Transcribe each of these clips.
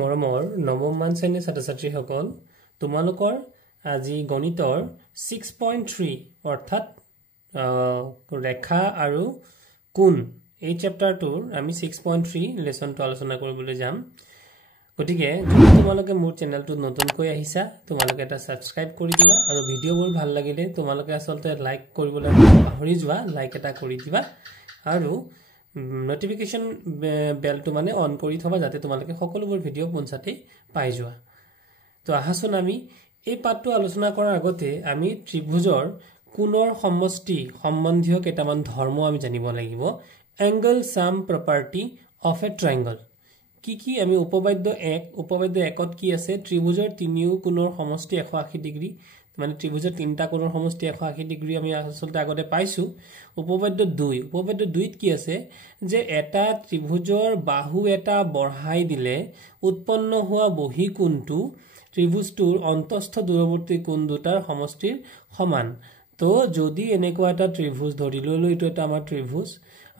মৰমৰ নৱম মান শ্ৰেণীৰ ছাত্ৰ-ছাত্ৰীসকল তোমালোকৰ আজি গণিতৰ 6.3 অৰ্থাৎ ৰেখা আৰু কোণ এই চেপ্টাৰটোৰ আমি 6.3 লেসনটো আলোচনা কৰিবলৈ যাম গতিকে যদি তোমালোকে মোৰ চেনেলটো নতুনকৈ আহিছা তোমালোকে এটা সাবস্ক্ৰাইব কৰি দিবা আৰু ভিডিঅ'বোৰ ভাল লাগিলে তোমালোকে আসলতে লাইক কৰিবলৈ পাহৰি যোৱা লাইক এটা কৰি দিবা আৰু নোটিফিকেশন বেলটো মানে অন কৰি থবা যাতে তোমালোকে সকলোবোৰ ভিডিঅ' পোনছাতে পাই যোৱা তো আহাচোন আমি এই পাঠটো আলোচনা কৰাৰ আগতে আমি ত্ৰিভুজৰ কোণৰ সমষ্টি সম্বন্ধীয় কেইটামান ধৰ্ম আমি জানিব লাগিব angle sum property of a triangle কি আমি উপবাদ্য 1ত কি আছে ত্ৰিভুজৰ তিনিও কোণৰ সমষ্টি 180 ডিগ্ৰী মানে ত্ৰিভুজৰ তিনটা কোণৰ সমষ্টি 180 ডিগ্ৰী আমি আসলতে আগতে পাইছো উপবাদ্য 2ত কি আছে যে এটা ত্ৰিভুজৰ বাহু এটা বঢ়াই দিলে উৎপন্ন হোৱা বহি কোণটো ত্ৰিভুজটোৰ অন্তস্থ দূৰৱৰ্তী কোণ দুটাৰ সমষ্টিৰ সমান তো যদি এনেকুৱা এটা ত্ৰিভুজ ধৰি ললো এটো এটা আমাৰ ত্ৰিভুজ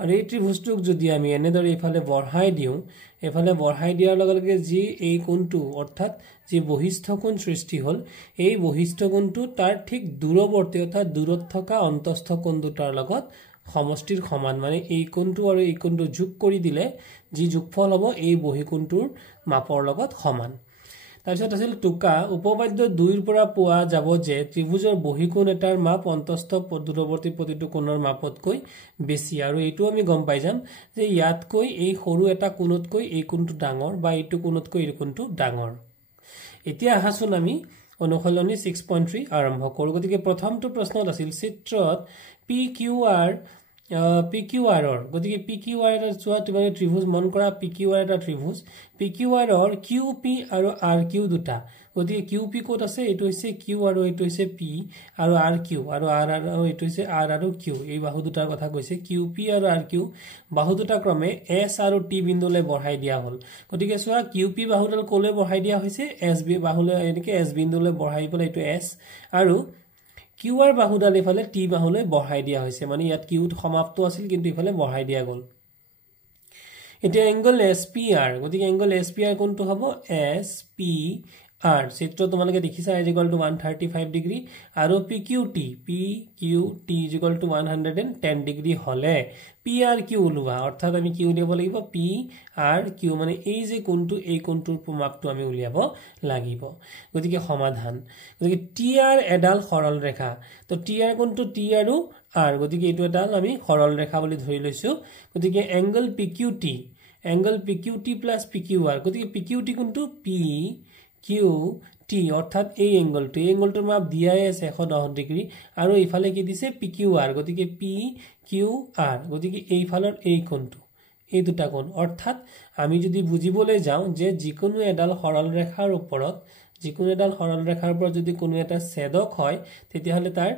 আৰু এই ত্ৰিভুজটোক যদি আমি এনেদৰে ইফালে বঢ়াই দিয়াৰ লগে লগে যি এই কোণটো অৰ্থাৎ যি বহিস্থ কোণ সৃষ্টি হল এই বহিস্থ কোণটো তাৰ ঠিক দূৰৱৰ্তী অৰ্থাৎ দূৰত থকা অন্তস্থ কোণ দুটাৰ লগত সমষ্টিৰ সমান মানে এই কোণটো আৰু এই কোণটো যোগ কৰি দিলে যি যোগফল হ'ব এই বহি কোণটোৰ মাপৰ লগত সমান তাৰপিছত আছিল টুকা উপবাদ্য 2ৰ পৰা পোৱা যাব যে ত্ৰিভুজৰ বহিকোণ এটাৰ মাপ অন্তস্থ দূৰৱৰ্তী প্ৰতিটো কোণৰ মাপতকৈ বেছি আৰু এইটো আমি গম পাই যাম যে ইয়াতকৈ এই সৰু এটা কোণতকৈ এই কোণটো ডাঙৰ বা এইটো কোণতকৈ এই কোণটো ডাঙৰ এতিয়া আহাচোন আমি অনুশীলনী 6.3 আৰম্ভ কৰো গতিকে প্ৰথমটো প্ৰশ্নত আছিল চিত্ৰত PQR গতিকে PQR এৰ চোৱা তুমি ত্ৰিভুজ মন কৰা PQR এটা ত্ৰিভুজ PQR ৰ QP আৰু RQ দুটা গতিকে QP কোড আছে এটো হৈছে Q আৰু এটো হৈছে P আৰু RQ আৰু R আৰু এটো হৈছে R আৰু Q এই বাহু দুটাৰ কথা কৈছে QP আৰু RQ বাহু দুটা ক্ৰমে S আৰু T বিন্দুলৈ বঢ়াই দিয়া হল গতিকে চোৱা QP বাহুডাল কোলে বঢ়াই দিয়া হৈছে SB বাহুলৈ এনেকে S বিন্দুলৈ বঢ়াই পেলাই এটো S আৰু QR বাহুডাল ইফালে T বাহুলৈ বঢ়াই দিয়া হৈছে মানে ইয়াত Q সমাপ্ত আছিল কিন্তু ইফালে বঢ়াই দিয়া গল এতিয়া এংগল SPR গতিকে এংগল SPR কোনটো হ'ব SPR চিত্ৰ তোমালোকে দেখিছা =135 ডিগ্ৰী আৰু PQT =110 ডিগ্ৰী হলে PRQ উলিওৱা অৰ্থাৎ আমি কি উলিয়াব লাগিব PRQ মানে এই যে কোণটো এই কোণটোৰ মাপটো আমি উলিয়াব লাগিব গতিকে সমাধান গতিকে TR এডাল সৰল ৰেখা তো TR কোণটো T আৰু R গতিকে এটো এডাল আমি সৰল ৰেখা বুলি ধৰি লৈছো গতিকে এংগল PQT plus PQR গতিকে PQT কোণটো PQT অৰ্থাৎ এই এংগলটোৰ মাপ দিয়া আছে 110 ডিগ্ৰী আৰু ইফালে কি দিছে PQR গতিকে PQR গতিকে এইফালৰ এই কোণটো এই দুটা কোণ অৰ্থাৎ আমি যদি বুজিবলৈ যাওঁ যে যিকোনো এডাল সৰল ৰেখাৰ ওপৰত যদি কোনো এটা ছেদক হয় তেতিয়া হলে তাৰ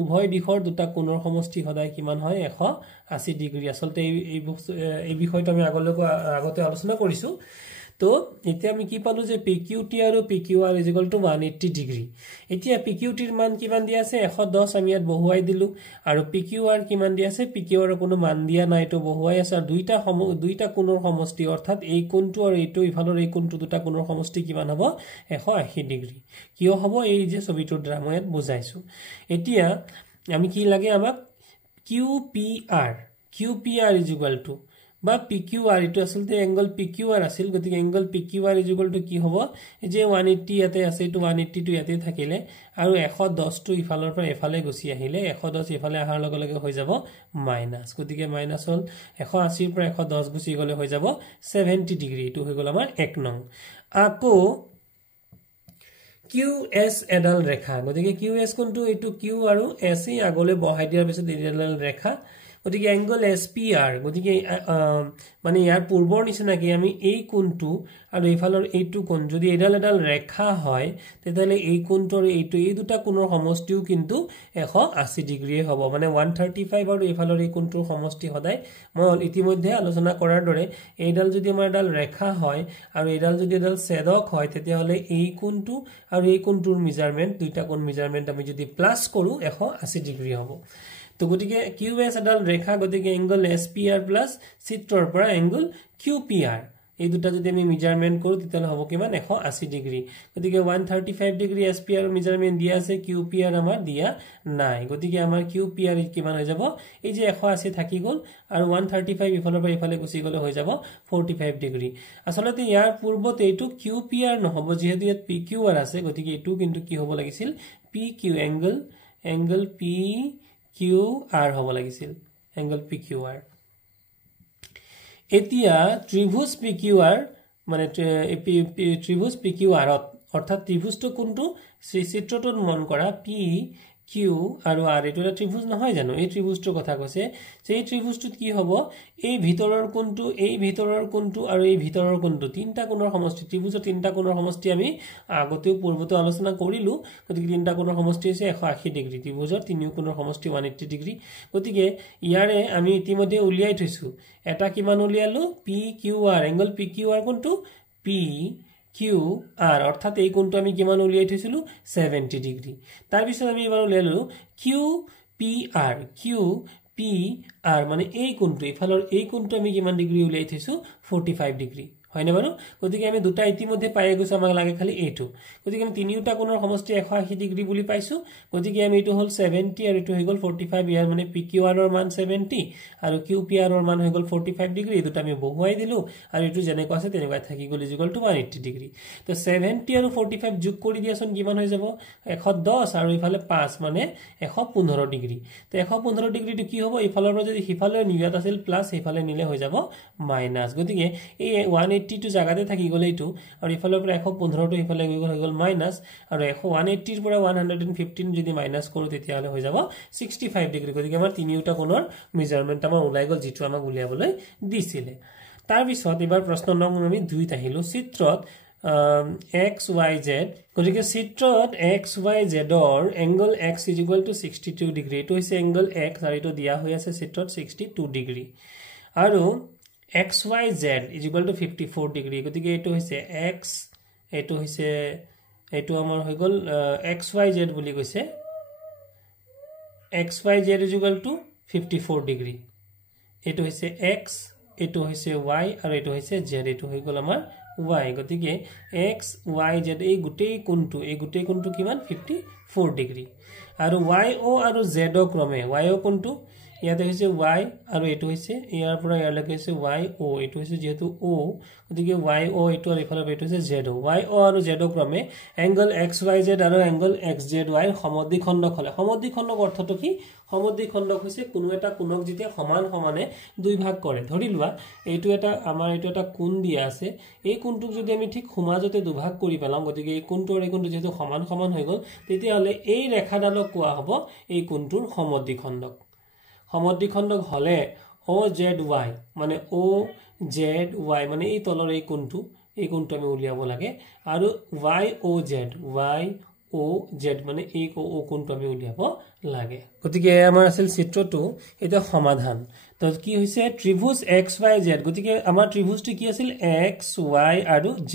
উভয় দিশৰ দুটা কোণৰ সমষ্টি সদায় কিমান হয় 180 ডিগ্ৰী আসলতে এই বিষয়টো আমি আগতে আলোচনা কৰিছো তো এতিয়া আমি কি পালো যে PQT আৰু PQR = 180 ডিগ্ৰী এতিয়া PQT ৰ মান কিমান দিয়া আছে 110 আমি ইয়াত বহুৱাই দিলু আৰু PQR কিমান দিয়া আছে PQR ৰ কোনো মান দিয়া নাই তো বহুৱাই আছে আৰু দুইটা কোণৰ সমষ্টি অৰ্থাৎ এই কোণটো আৰু এইটো ইফালৰ এই কোণটো দুটা কোণৰ সমষ্টি কিমান হ'ব 180 ডিগ্ৰী কিয় হ'ব এই যে ছবিটোৰ দ্বাৰা মই ইয়াত বুজাইছো এতিয়া আমি কি লাগে আমাক QPR = বা PQR এটো আসলতে এংগল PQR আছিল গতিকে এংগল PQR = কি হ'ব যে 180 ইয়াতে আছে এটো 180 টো ইয়াতে থাকিলে আৰু 110 টো ইফালৰ পৰা এফালে গুছি আহিলে 110 ইফালে আহাৰ লগে লগে হৈ যাব মাইনাস গতিকে মাইনাস হল 180 ৰ পৰা 110 গুছি গলে হৈ যাব 70 ডিগ্ৰী এটো হৈ গল আমাৰ 1 নং আকৌ QS এডাল ৰেখা গতিকে QS কোনটো এটো Q আৰু S এই আগলৈ বঢ়াই দিয়াৰ পিছত এডাল ৰেখা গতিকে এংগল SPR গতিকে মানে ইয়াৰ পূৰ্বৰ নিচিনাকৈ আমি এই কোণটো আৰু এইফালৰ এইটো কোণ যদি এডাল ৰেখা হয় তেতিয়ালে এই কোণটো আৰু এই দুটা কোণৰ সমষ্টিও কিন্তু 180 ডিগ্ৰী হ'ব মানে 135 আৰু এইফালৰ এই কোণটোৰ সমষ্টি সদায় মই ইতিমধ্যে আলোচনা কৰাৰ দৰে এইডাল যদি আমাৰ এডাল ৰেখা হয় আৰু এইডাল যদি এডাল ছেদক হয় তেতিয়ালে এই কোণটো আৰু এই কোণটোৰ মেজাৰমেন্ট দুইটা কোণ মেজাৰমেন্ট আমি যদি প্লাস কৰো 180 ডিগ্ৰী হ'ব তো গতিকে QS এডাল ৰেখা গতিকে এংগল SPR প্লাস চিত্ৰৰ পৰা এংগল QPR এই দুটা যদি আমি মেজাৰমেন্ট কৰো তেতিয়ালে হ'ব কিমান 180 ডিগ্ৰী গতিকে 135 ডিগ্ৰী এছপিআৰ মেজাৰমেন্ট দিয়া আছে কিউপিআৰ আমাৰ দিয়া নাই গতিকে আমাৰ কিউপিআৰ কিমান হৈ যাব এই যে 180 থাকি গল আৰু 135 ইফালৰ পৰা ইফালে গুচি গলে হৈ যাব 45 ডিগ্ৰী আসলতে ইয়াৰ পূৰ্বতে এইটো কিউপিআৰ নহব যেহেতু ইয়াত পিকিউআৰ আছে গতিকে এইটো কিন্তু কি হ'ব লাগিছিল পিকিউ এংগল পিকিউআৰ হ'ব লাগিছিল এংগল পিকিউআৰ এতিয়া ত্ৰিভুজ পিকিউআৰ মানে ত্ৰিভুজ পিকিউআৰত অৰ্থাৎ ত্ৰিভুজটো কোনটো চিত্ৰটোত মন কৰা পি কিউ আৰু আৰ এটো এটা ত্ৰিভুজ নহয় জানো এই ত্ৰিভুজটোৰ কথা কৈছে যে এই ত্ৰিভুজটোত কি হ'ব এই ভিতৰৰ কোণটো আৰু এই ভিতৰৰ কোণটো তিনটা কোণৰ সমষ্টি ত্ৰিভুজৰ তিনটা কোণৰ সমষ্টি আমি আগতেও পূৰ্বতে আলোচনা কৰিলো গতিকে তিনটা কোণৰ সমষ্টি হৈছে 180 ডিগ্ৰী ত্ৰিভুজৰ তিনিও কোণৰ সমষ্টি 180 ডিগ্ৰী গতিকে ইয়াৰে আমি ইতিমধ্যে উলিয়াই থৈছো এটা কিমান উলিয়ালো P Q R angle P Q R কোণটো পি কিউ আৰ অৰ্থাৎ এই কোণটো আমি কিমান উলিয়াই থৈছিলো 70 ডিগ্ৰী তাৰ পিছত আমি এবাৰ উলিয়ালো কিউ পি আৰ মানে এই কোণটো ইফালৰ এই কোণটো আমি কিমান ডিগ্ৰী উলিয়াই থৈছো 45 ডিগ্ৰী হয়নে বাৰু গতিকে আমি দুটা ইতিমধ্যে পাই গৈছো আমাক লাগে খালি এইটো গতিকে আমি তিনিটা কোণৰ সমষ্টি 180 ডিগ্ৰী বুলি পাইছো গতিকে আমি এইটো হল 70 আৰু এইটো হৈ গল 45 ইয়াৰ মানে পিকিউআৰ ৰ মান 70 আৰু কিউপিআৰ ৰ মান হৈ গল 45 ডিগ্ৰী দুটা আমি বহুৱাই দিলো আৰু এইটো যেনেকৈ আছে তেনেকৈ থাকি গল ইকুয়াল টু 180 ডিগ্ৰী তো 70 আৰু 45 যোগ কৰি দিয়াচোন কিমান হৈ যাব 110 আৰু ইফালে 5 মানে 115 ডিগ্ৰী তো 115 ডিগ্ৰীটো কি হ'ব ইফালৰ পৰা যদি হিফালে নিয়াত আছিল প্লাস হিফালে নিলে হৈ যাব মাইনাস গতিকে এই 180 টো জাগাতে থাকি গলে এইটো আৰু ইফালৰ পৰা 115 টো ইফালে হৈ গল মাইনাস আৰু 180 ৰ পৰা 115 যদি মাইনাস কৰো তেতিয়া হলে হৈ যাব 65 ডিগ্ৰী গতিকে আমাৰ তিনিটা কোণৰ মেজাৰমেন্ট আমাৰ ওলাই গল যেটো আমাক উলিয়াবলৈ দিছিলে তাৰ পিছত এবাৰ প্ৰশ্ন নম্বৰ আমি 2 আহিলো চিত্ৰত x y z গতিকে চিত্ৰত x y z ৰ এংগল x = 62 ডিগ্ৰী এটো হৈছে এংগল x আৰু এটো দিয়া হৈ আছে চিত্ৰত 62 ডিগ্ৰী আৰু xyz = 54 ডিগ্ৰী গতিকে এটো হৈছে x এটো হৈছে এটো আমাৰ হৈ গল xyz বুলি কৈছে xyz = 54 ডিগ্ৰী এটো হৈছে x এটো হৈছে y আৰু এটো হৈছে z এটো হৈ গল আমাৰ y গতিকে x y z এই গুটেই কোণটো কিমান 54 ডিগ্ৰী আৰু y o আৰু z ক্ৰমে y o কোণটো ইয়াতে হৈছে y আৰু এটো হৈছে ইয়াৰ পৰা ইয়াৰ লৈকে হৈছে y o এটো হৈছে যেহেতু o গতিকে y o এটো আৰু ইফালে এটো হৈছে z o y o আৰু z ক্ৰমে এংগল xyz আৰু এংগল xzy সমদ্বিখণ্ডক হলে সমদ্বিখণ্ডক অৰ্থটো কি সমদ্বিখণ্ডক হৈছে কোনো এটা কোণক যেতিয়া সমান সমানে দুই ভাগ কৰে ধৰি লোৱা এইটো এটা আমাৰ এইটো এটা কোণ দিয়া আছে এই কোণটোক যদি আমি ঠিক সমাজতে দুভাগ কৰি পেলাম গতিকে এই কোণটো আৰু এই কোণটো যেহেতু সমান সমান হৈ গল তেতিয়া হলে এই ৰেখাডালক কোৱা হ'ব এই কোণটোৰ সমদ্বিখণ্ডক সমদ্বিখণ্ডক হলে OZY মানে OZY মানে এই তলৰ এই কোণটো আমি উলিয়াব লাগে আৰু YOZ মানে এই কোণটো আমি উলিয়াব লাগে গতিকে আমাৰ আছিল চিত্ৰটো এটা সমাধান তো কি হৈছে ত্ৰিভুজ XYZ গতিকে আমাৰ ত্ৰিভুজটো কি আছিল XY আৰু Z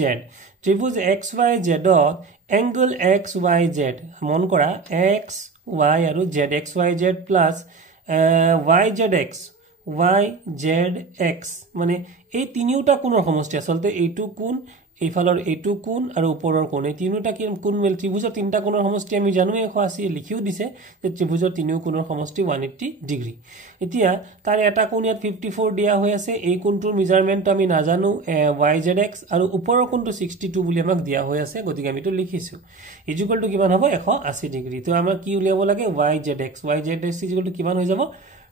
ত্ৰিভুজ XYZ ত এংগল XYZ মন কৰা XY আৰু Z XYZ প্লাস yzx মানে এই তিনিটা কোণৰ সমষ্টি আসলতে এইটো কোণ এইফালৰ এইটো কোণ আৰু ওপৰৰ কোণ এই তিনিটা কোণ মিল ত্ৰিভুজৰ তিনটা কোণৰ সমষ্টি আমি জানো 180 লিখিও দিছে যে ত্ৰিভুজৰ তিনিও কোণৰ সমষ্টি 180 ডিগ্ৰী এতিয়া তাৰ এটা কোণ ইয়াত 54 দিয়া হৈ আছে এই কোণটোৰ মেজাৰমেন্ট আমি নাজানো yzx আৰু ওপৰৰ কোণটো 62 বুলি আমাক দিয়া হৈ আছে গতিকে আমি তো লিখিছো ইকুয়াল টু কিমান হ'ব 180 ডিগ্ৰী তো আমাৰ কি উলিয়াব লাগে yzx ইকুয়াল টু কিমান হৈ যাব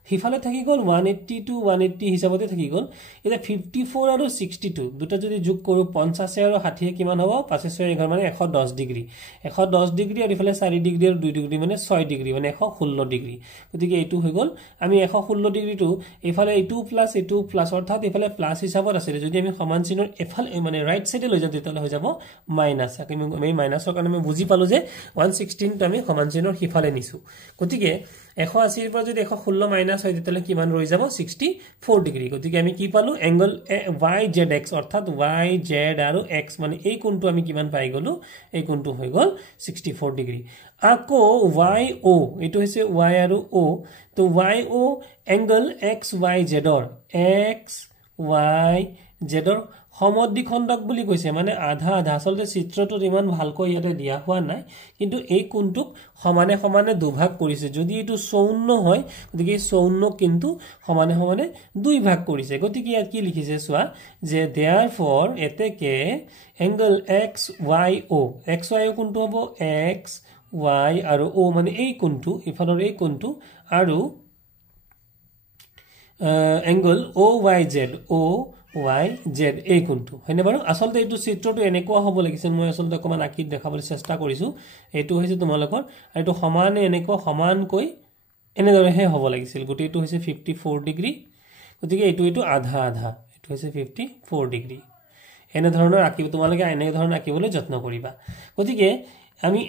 হিফালে থাকি গল 180 to 180 হিসাবতে থাকি গল এটা 54 আৰু 62 দুটা যদি যোগ কৰো 50 আৰু 60 কিমান হ'ব 511 মানে 110 ডিগ্ৰী 110 ডিগ্ৰী আৰু ইফালে 4 ডিগ্ৰী আৰু 2 ডিগ্ৰী মানে 6 ডিগ্ৰী মানে 116 ডিগ্ৰী গতিকে এইটো হৈ গল আমি 116 ডিগ্ৰীটো ইফালে এইটো প্লাস অৰ্থাৎ ইফালে প্লাস হিসাবত আছে যদি আমি সমান চিনৰ ইফালে মানে ৰাইট সাইডে লৈ যাম তেতিয়া হৈ যাব মাইনাস আমি মাইনাসৰ কাৰণে আমি বুজি পালো যে 116 টো আমি সমান চিনৰ হিফালে নিছো গতিকে 180 ৰ পৰা যদি 116 মাইনাস হয় তেতিয়া কিমান ৰৈ যাব 64 ডিগ্ৰী গতিকে আমি কি পালো এংগল yzx অৰ্থাৎ yz আৰু x মানে এই কোণটো আমি কিমান পাই গলো এই কোণটো হৈ গল 64 ডিগ্ৰী আকৌ yo এটো হৈছে y আৰু o তো yo এংগল xyz ৰ xyz ৰ সমদ্বিখণ্ডক বুলি কৈছে মানে আধা আধা আসলে চিত্ৰটোত ইমান ভালকৈ ইয়াতে দিয়া হোৱা নাই কিন্তু এই কোণটোক সমানে সমানে দুভাগ কৰিছে যদি এটো 54 হয় গতিকে 54 কিন্তু সমানে সমানে দুই ভাগ কৰিছে গতিকে ইয়াত কি লিখিছে সোৱা যে therefore এতেকে angle XYO XYO কোণটো হ'ব X Y আৰু O মানে এই কোণটো ইফালৰ এই কোণটো আৰু angle OYZ OYZ এই কোণটো হয়নে বাৰু আসলতে এটো চিত্ৰটো এনেকুৱা হ'ব লাগিছিল মই আসলতে অকমান আকি দেখাবলৈ চেষ্টা কৰিছো এটো হৈছে তোমালোকৰ এটো সমানে এনেকুৱা সমানকৈ এনেদৰেহে হ'ব লাগিছিল গতিকে এটো হৈছে 54 ডিগ্ৰী গতিকে এটো আধা আধা এটো হৈছে 54 ডিগ্ৰী এনে ধৰণৰ আকিব তোমালোকে এনে ধৰণৰ আকিবলৈ যত্ন কৰিবা গতিকে আমি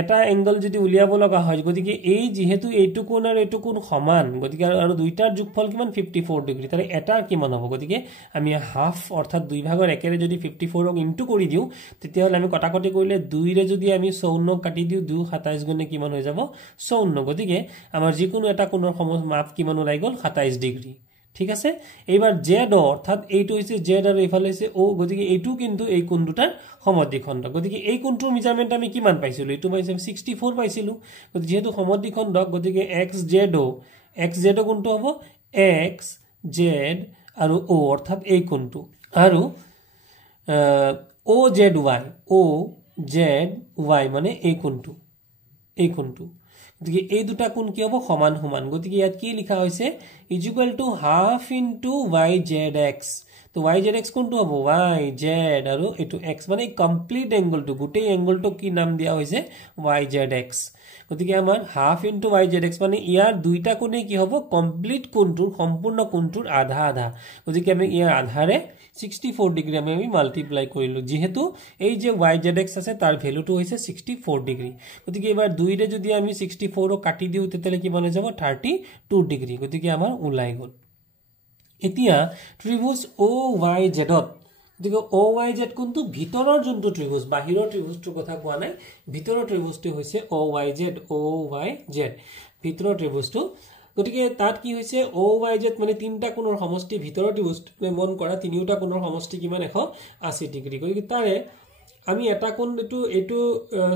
এটা এংগল যদি উলিয়াব লগা হয় গতিকে এই যেহেতু এইটো কোণ আৰু এইটো কোণ সমান গতিকে আৰু দুইটাৰ যোগফল কিমান 54 ডিগ্ৰী তাৰে এটাৰ কিমান হ'ব গতিকে আমি হাফ অৰ্থাৎ দুই ভাগৰ একেৰে যদি 54 ক ইনটু কৰি দিও তেতিয়া হলে আমি কটাকটি কৰিলে 2 ৰে যদি আমি 54 কাটি দিও 2 27 গুণে কিমান হৈ যাব 54 গতিকে আমাৰ যিকোনো এটা কোণৰ মাপ কিমান ওলাই গল 27 ডিগ্ৰী ঠিক আছে এইবাৰ z অৰ্থাৎ এইটো হৈছে z আৰু ইফালে হৈছে o গতিকে এইটো কিন্তু এই কোণ দুটাৰ সমদ্বিখণ্ড গতিকে এই কোণটোৰ মেজাৰমেন্ট আমি কিমান পাইছিলো এইটো পাইছে 64 পাইছিলো গতিকে যেহেতু সমদ্বিখণ্ড গতিকে xz কোণটো হ'ব xz আৰু o অৰ্থাৎ এই কোণটো আৰু ozy মানে এই কোণটো গতিকে এই দুটা কোণ কি হ'ব সমান সমান গতিকে ইয়াত কি লিখা হৈছে is equal to half into yzx তো yzx কোণটো হ'ব yz আৰু এটো x মানে কমপ্লিট এংগলটো গোটেই এংগলটো কি নাম দিয়া হৈছে yzx গতিকে আমাৰ half into yzx মানে ইয়াৰ দুইটা কোণে কি হ'ব কমপ্লিট কোণটোৰ সম্পূৰ্ণ কোণটোৰ আধা আধা গতিকে আমি ইয়াৰ আধাৰে 64 ডিগ্ৰী আমি মাল্টিপ্লাই কৰিলো যেহেতু এই যে yzx আছে তাৰ ভ্যালুটো হৈছে 64 ডিগ্ৰী গতিকে এবাৰ 2 ৰে যদি আমি 64 ক কাটি দিও তেতিয়ালে কিমান হৈ যাব 32 ডিগ্ৰী গতিকে আমাৰ ওলাই গল এতিয়া ত্ৰিভুজ OYZ গতিকে OYZ কোনটো ভিতৰৰ যোনটো ত্ৰিভুজ বাহিৰৰ ত্ৰিভুজটোৰ কথা কোৱা নাই ভিতৰৰ ত্ৰিভুজটো হৈছে OYZ ভিতৰৰ ত্ৰিভুজটো গতিকে তাত কি হৈছে OYZ মানে তিনটা কোণৰ সমষ্টি ভিতৰৰ ত্ৰিভুজটো মন কৰা তিনিটা কোণৰ সমষ্টি কিমান 180 ডিগ্ৰী গতিকে তাৰে আমি এটা কোণ এটো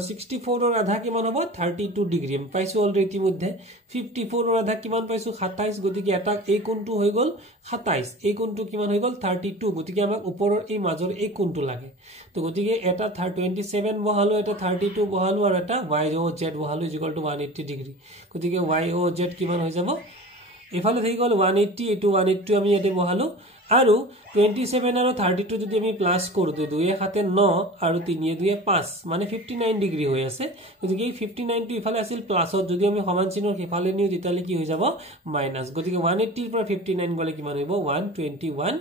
64 ৰ আধা কিমান হ'ব 32 ডিগ্ৰী আমি পাইছো অলৰেডি মধ্যে 54 ৰ আধা কিমান পাইছো 27 গতিকে এটা এই কোণটো হৈ গল 27 এই কোণটো কিমান হৈ গল 32 গতিকে আমাক ওপৰৰ এই মাজৰ এই কোণটো লাগে তো গতিকে এটা 27 বহালো এটা 32 বহালো আৰু এটা YOZ বহালো ইকুয়াল টু 180 ডিগ্ৰী গতিকে YOZ কিমান হৈ যাব এফালে થઈ গল 180 এটো 180 আমি ইয়াতে বহালো আৰু 27 আৰু 32 যদি আমি প্লাস কৰো তো 2 এ 7 9 আৰু 3 এ 2 5 মানে 59 ডিগ্ৰী হৈ আছে গতিকে 59 টো ইফালে আছিল প্লাসত যদি আমি সমান চিহ্নৰ ইফালে নিও তেতিয়ালে কি হৈ যাব মাইনাস গতিকে 180 ৰ পৰা 59 গলে কিমান হ'ব 121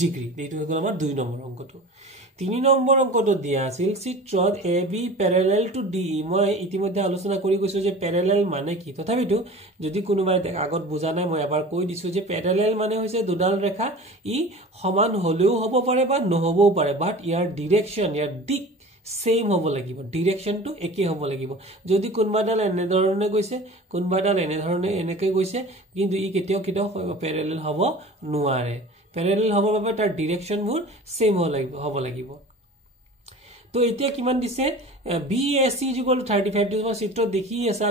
ডিগ্ৰী এইটো হৈ গল আমাৰ 2 নম্বৰ অংকটো 3 নম্বৰ অংকটো দিয়া আছিল চিত্ৰত AB প্যাৰালেল টু DE মই ইতিমধ্যে আলোচনা কৰি গৈছো যে প্যাৰালেল মানে কি তথাপিতো যদি কোনোবাই আগত বুজা নাই মই এবাৰ কৈ দিছো যে প্যাৰালেল মানে হৈছে দুডাল ৰেখা ই সমান হলেও হ'ব পাৰে বা নহবও পাৰে বাট ইয়াৰ ডাইৰেকশন ইয়াৰ দিক সেম হ'ব লাগিব ডাইৰেকশনটো একে হ'ব লাগিব যদি কোনবাডাল এনে ধৰণে গৈছে কোনবাডাল এনে ধৰণে এনেকৈ গৈছে কিন্তু ই কেতিয়াও প্যাৰালেল হ'ব নোৱাৰে প্যাৰালেল হ'ব বাবে তাৰ ডাইৰেকশনবোৰ সেম হ'ব লাগিব তো এতিয়া কিমান দিছে BAC ইকুয়াল টু 35 দিছে চিত্ৰ দেখি আছে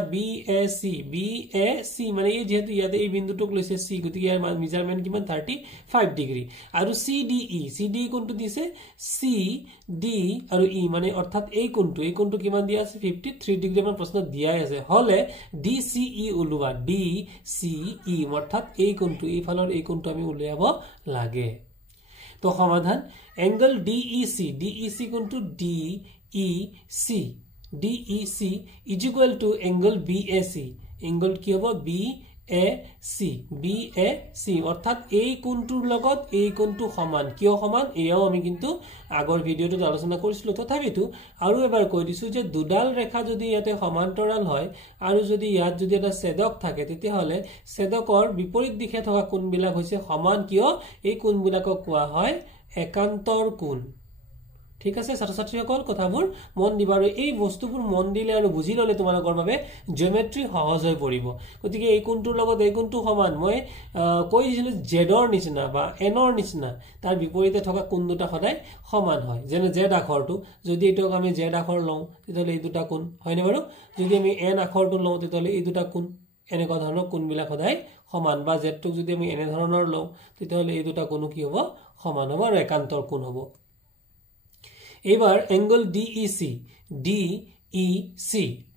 BAC মানে এই যেহেতু ইয়াতে এই বিন্দুটোক লৈছে C গতিকে ইয়াৰ মেজাৰমেন্ট কিমান 35 ডিগ্ৰী আৰু CDE কোনটো দিছে CD আৰু E মানে অৰ্থাৎ এই কোনটো কিমান দিয়া আছে 53 ডিগ্ৰী আমাৰ প্ৰশ্ন দিয়াই আছে হলে DCE উলুৱা DCE অৰ্থাৎ এই কোনটো এই ফালৰ এই কোনটো আমি উলিয়াব লাগে তো সমাধান angle DEC কোনটো DEC is equal to angle BAC angle কি হ'ব BAC অৰ্থাৎ এই কোণটোৰ লগত এই কোণটো সমান কিয় সমান এয়াও আমি কিন্তু আগৰ ভিডিওটোত আলোচনা কৰিছিলো তথাপিতো আৰু এবাৰ কৈ দিছো যে দুডাল ৰেখা যদি ইয়াতে সমান্তৰাল হয় আৰু যদি ইয়াত যদি এটা ছেদক থাকে তেতিয়া হলে ছেদকৰ বিপৰীত দিশে থকা কোণবিলাক হৈছে সমান কিয় এই কোণবিলাকক কোৱা হয় একান্তৰ কোণ ঠিক আছে ছাত্ৰ ছাত্ৰীসকল কথাবোৰ মন দিবা আৰু এই বস্তুবোৰ মন দিলে আৰু বুজি ললে তোমালোকৰ বাবে জিওমেট্ৰি সহজ হৈ পৰিব গতিকে এই কোণটোৰ লগত এই কোণটো সমান মই কৈ দিছিলো জেডৰ নিচিনা বা এনৰ নিচিনা তাৰ বিপৰীতে থকা কোণ দুটা সদায় সমান হয় যেনে জেড আখৰটো যদি এটোক আমি জেড আখৰ লওঁ তেতিয়াহলে এই দুটা কোণ হয়নে বাৰু যদি আমি এন আখৰটো লওঁ তেতিয়াহলে এই দুটা কোণ এনেকুৱা ধৰণৰ কোণবিলাক সদায় সমান বা জেডটোক যদি আমি এনে ধৰণৰ লওঁ তেতিয়াহলে এই দুটা কোণো কি হ'ব সমান হ'ব আৰু একান্তৰ কোণ হ'ব এবাৰ এংগল DEC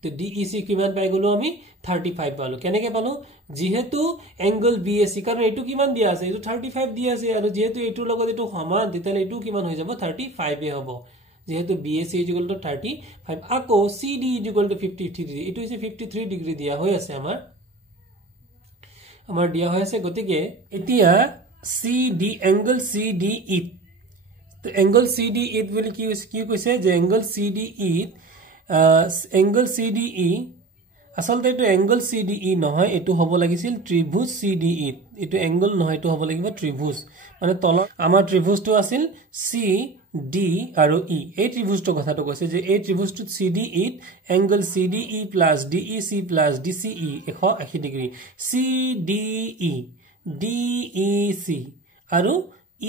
তো DEC কিমান পাই গলো আমি 35 পালো কেনেকৈ পালো যেহেতু এংগল BAC কাৰণ এটো কিমান দিয়া আছে এটো 35 দিয়া আছে আৰু যেহেতু এটোৰ লগত এটো সমান তেতিয়ালে এটো কিমান হৈ যাব 35 এ হ'ব যেহেতু BAC = 35 আকৌ CD = 53 এটো হৈছে 53 ডিগ্ৰী দিয়া হৈ আছে আমাৰ দিয়া হৈ আছে গতিকে এতিয়া CD এংগল CDE তো এংগল CDE বুলি কি কৈছে যে এংগল CDE আসলতে এটো এংগল CDE নহয় এটো হ'ব লাগিছিল ত্ৰিভুজ CDE এটো এংগল নহয় এটো হ'ব লাগিব ত্ৰিভুজ মানে তলৰ আমাৰ ত্ৰিভুজটো আছিল CD আৰু E এই ত্ৰিভুজটো কথাটো কৈছে যে এই ত্ৰিভুজটো CDE angle CDE + DEC + DCE 180 degree CDE DEC আৰু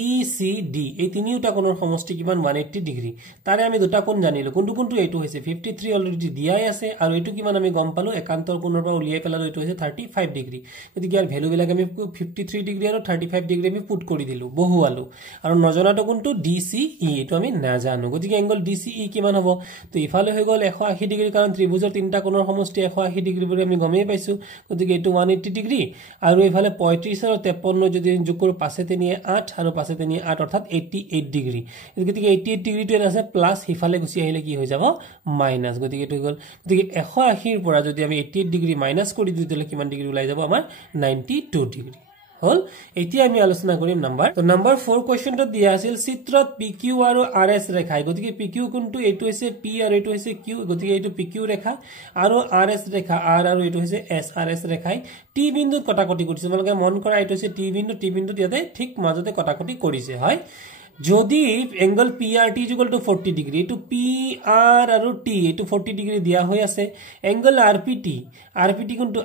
ECD এই তিনিটা কোণৰ সমষ্টি কিমান 180 ডিগ্ৰী তাৰে আমি দুটা কোণ জানিলো কোনটো এটো হৈছে 53 অলৰেডি দিয়াই আছে আৰু এটো কিমান আমি গম পালো একান্তৰ কোণৰ পৰা উলিয়াই পেলালো এটো হৈছে 35 ডিগ্ৰী গতিকে ইয়াৰ ভ্যালু বিলাক আমি 53 ডিগ্ৰী আৰু 35 ডিগ্ৰী আমি পুট কৰি দিলো বহুৱালো আৰু নজনাটো কোনটো DCE এটো আমি নাজানো গতিকে এংগল DCE কিমান হ'ব তো ইফালে হৈ গল 180 ডিগ্ৰী কাৰণ ত্ৰিভুজৰ তিনটা কোণৰ সমষ্টি 180 ডিগ্ৰী বুলি আমি গমেই পাইছো গতিকে এটো 180 ডিগ্ৰী আৰু ইফালে 35 আৰু 53 যদি যোগ কৰো 5 3 8 আৰু 5 3 8 অৰ্থাৎ 88 ডিগ্ৰী গতিকে 88 ডিগ্ৰীটো আছে প্লাস হিফালে গুছি আহিলে কি হৈ যাব মাইনাস গতিকে এটো গল গতিকে 180 ৰ পৰা যদি আমি 88 ডিগ্ৰী মাইনাস কৰি দিও তেলে কিমান ডিগ্ৰী ওলাই যাব আমাৰ 92 ডিগ্ৰী হল এতিয়া আমি আলোচনা কৰিম নাম্বাৰ 4 কোৱেশ্চনটো দিয়া আছিল চিত্ৰত PQ আৰু RS ৰেখাই গতিকে PQ কোনটো এটো হৈছে P আৰু এটো হৈছে Q গতিকে এটো PQ ৰেখা আৰু RS ৰেখা R আৰু এটো হৈছে SRS ৰেখাই T বিন্দুত কটাকটি কৰিছে তোমালোকে মন কৰা এটো হৈছে T বিন্দু ইয়াতে ঠিক মাজতে কটাকটি কৰিছে হয় যদি এংগল PRT = 40 ডিগ্ৰী এটো PR আৰু T এটো 40 ডিগ্ৰী দিয়া হৈ আছে এংগল RPT কোনটো